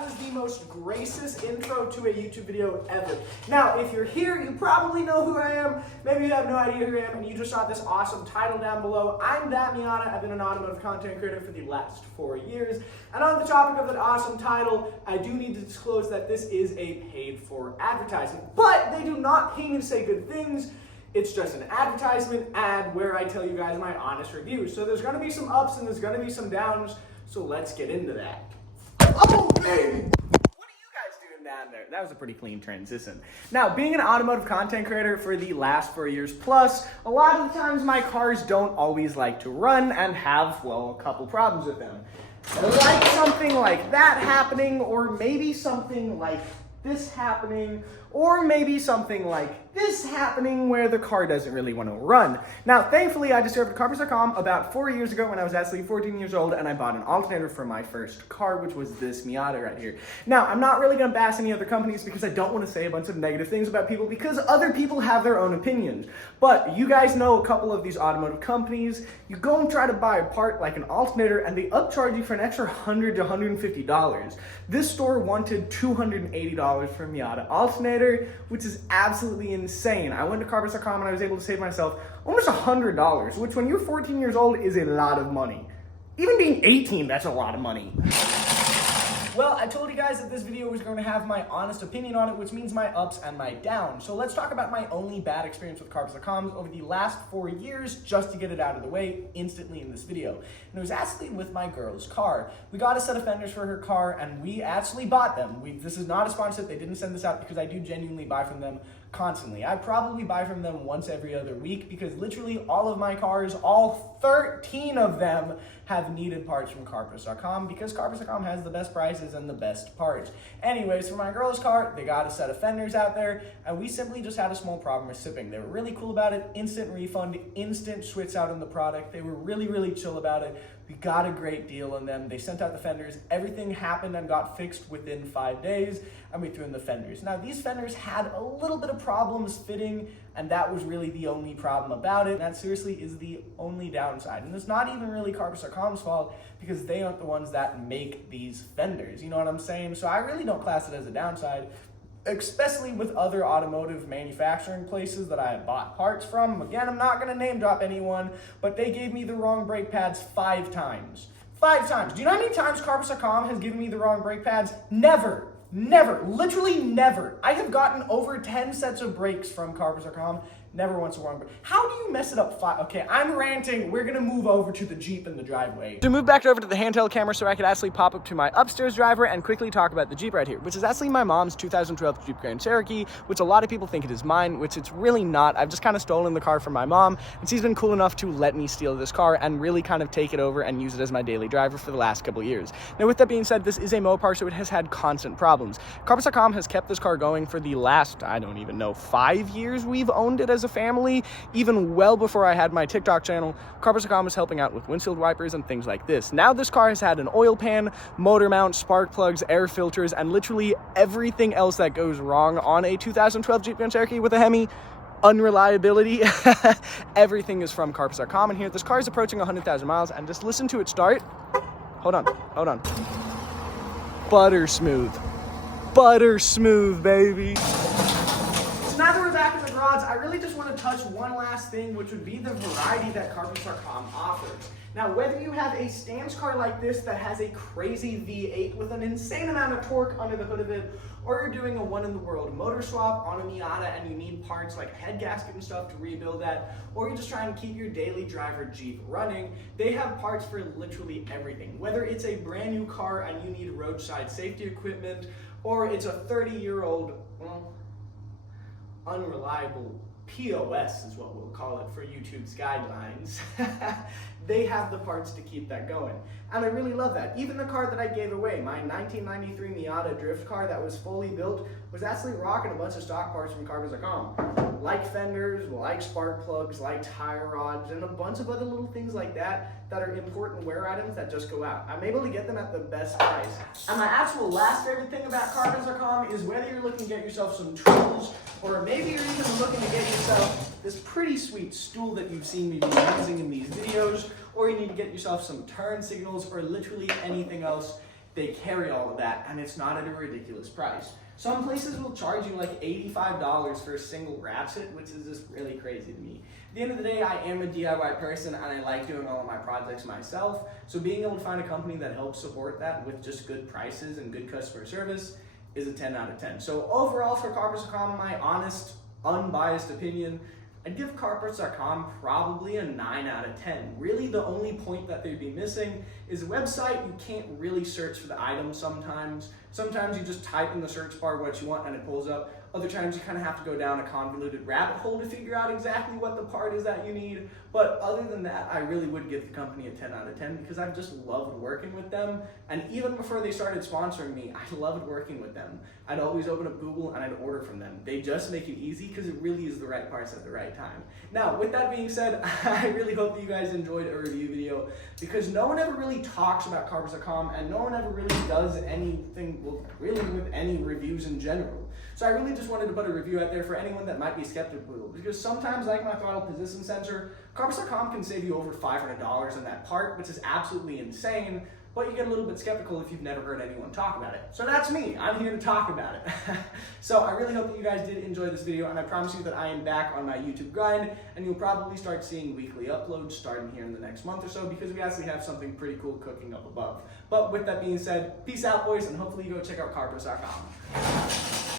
that was the most gracious intro to a YouTube video ever. Now, if you're here, you probably know who I am. Maybe you have no idea who I am, and you just saw this awesome title down below. I'm Dat Miata. I've been an automotive content creator for the last 4 years. And on the topic of that awesome title, I do need to disclose that this is a paid-for advertisement. But they do not pay me to say good things. It's just an advertisement ad where I tell you guys my honest reviews. So there's going to be some ups and there's going to be some downs. So let's get into that. Oh, baby! What are you guys doing down there? That was a pretty clean transition. Now, being an automotive content creator for the last 4 years plus, a lot of the times my cars don't always like to run and have, well, a couple problems with them. Like something like that happening, or maybe something like this happening, or maybe something like this happening where the car doesn't really want to run. Now, thankfully, I discovered Carparts.com about 4 years ago when I was actually 14 years old, and I bought an alternator for my first car, which was this Miata right here. Now, I'm not really going to bash any other companies because I don't want to say a bunch of negative things about people because other people have their own opinions. But you guys know a couple of these automotive companies. You go and try to buy a part like an alternator, and they upcharge you for an extra $100 to $150. This store wanted $280 for a Miata alternator, which is absolutely insane. I went to Carparts.com and I was able to save myself almost $100, which when you're 14 years old is a lot of money. Even being 18, that's a lot of money. Well, I told you guys that this video was going to have my honest opinion on it, which means my ups and my downs. So let's talk about my only bad experience with Carparts.com over the last 4 years, just to get it out of the way instantly in this video. And it was actually with my girl's car. We got a set of fenders for her car, and we actually bought them. This is not a sponsorship. They didn't send this out because I do genuinely buy from them constantly. I probably buy from them once every other week because literally all of my cars, all 13 of them, have needed parts from Carparts.com because Carparts.com has the best prices and the best parts. Anyways, for my girl's car, they got a set of fenders out there, and we simply just had a small problem with shipping. They were really cool about it, instant refund, instant switch out on the product. They were really, really chill about it. We got a great deal on them. They sent out the fenders. Everything happened and got fixed within 5 days, and we threw in the fenders. Now, these fenders had a little bit of problems fitting, and that was really the only problem about it. That seriously is the only downside. And it's not even really Carparts.com's fault because they aren't the ones that make these fenders. You know what I'm saying? So I really don't class it as a downside, especially with other automotive manufacturing places that I have bought parts from. Again, I'm not going to name drop anyone, but they gave me the wrong brake pads 5 times. 5 times. Do you know how many times Carparts.com has given me the wrong brake pads? Never. Never. Literally never. I have gotten over 10 sets of brakes from Carparts.com. Never once a wrong brake. How do you mess it up? Okay, I'm ranting. We're gonna move over to the Jeep in the driveway. To move back over to the handheld camera so I could actually pop up to my upstairs driver and quickly talk about the Jeep right here, which is actually my mom's 2012 Jeep Grand Cherokee, which a lot of people think it is mine, which it's really not. I've just kind of stolen the car from my mom, and she's been cool enough to let me steal this car and really kind of take it over and use it as my daily driver for the last couple years. Now, with that being said, this is a Mopar, so it has had constant problems. Carparts.com has kept this car going for the last, I don't even know, 5 years we've owned it as a family. Even well before I had my TikTok channel, Carparts.com was helping out with windshield wipers and things like this. Now this car has had an oil pan, motor mount, spark plugs, air filters, and literally everything else that goes wrong on a 2012 Jeep Grand Cherokee with a Hemi. Unreliability, everything is from Carparts.com. And here, this car is approaching 100,000 miles, and just listen to it start. Hold on. Butter smooth, baby. So now that we're back in the garage, I really just want to touch one last thing, which would be the variety that Carparts.com offers. Now, whether you have a stance car like this that has a crazy V8 with an insane amount of torque under the hood of it, or you're doing a one-in-the-world motor swap on a Miata and you need parts like head gasket and stuff to rebuild that, or you're just trying to keep your daily driver Jeep running, they have parts for literally everything. Whether it's a brand new car and you need roadside safety equipment, or it's a 30-year-old, well, unreliable POS is what we'll call it for YouTube's guidelines. They have the parts to keep that going. And I really love that. Even the car that I gave away, my 1993 Miata drift car that was fully built, was actually rocking a bunch of stock parts from Carparts.com. Like fenders, like spark plugs, like tire rods, and a bunch of other little things like that that are important wear items that just go out. I'm able to get them at the best price. And my actual last favorite thing about Carparts.com is whether you're looking to get yourself some tools, or maybe you're even looking to get yourself this pretty sweet stool that you've seen me using in these videos, or you need to get yourself some turn signals, or literally anything else, they carry all of that, and it's not at a ridiculous price. Some places will charge you like $85 for a single ratchet, which is just really crazy to me. At the end of the day, I am a DIY person and I like doing all of my projects myself, so being able to find a company that helps support that with just good prices and good customer service is a 10 out of 10. So overall for Carpets.com, my honest, unbiased opinion, I'd give Carpets.com probably a 9 out of 10. Really, the only point that they'd be missing is a website. You can't really search for the item sometimes. Sometimes you just type in the search bar what you want and it pulls up. Other times you kind of have to go down a convoluted rabbit hole to figure out exactly what the part is that you need. But other than that, I really would give the company a 10 out of 10 because I've just loved working with them. And even before they started sponsoring me, I loved working with them. I'd always open up Google and I'd order from them. They just make it easy because it really is the right parts at the right time. Now, with that being said, I really hope that you guys enjoyed a review video because no one ever really talks about Carpets.com and no one ever really does anything, well, really with any reviews in general. So I really just wanted to put a review out there for anyone that might be skeptical because sometimes, like my throttle position sensor, Carpets.com can save you over $500 on that part, which is absolutely insane, but you get a little bit skeptical if you've never heard anyone talk about it. So that's me, I'm here to talk about it. So I really hope that you guys did enjoy this video, and I promise you that I am back on my YouTube grind, and you'll probably start seeing weekly uploads starting here in the next month or so because we actually have something pretty cool cooking up above. But with that being said, peace out boys, and hopefully you go check out Carpets.com.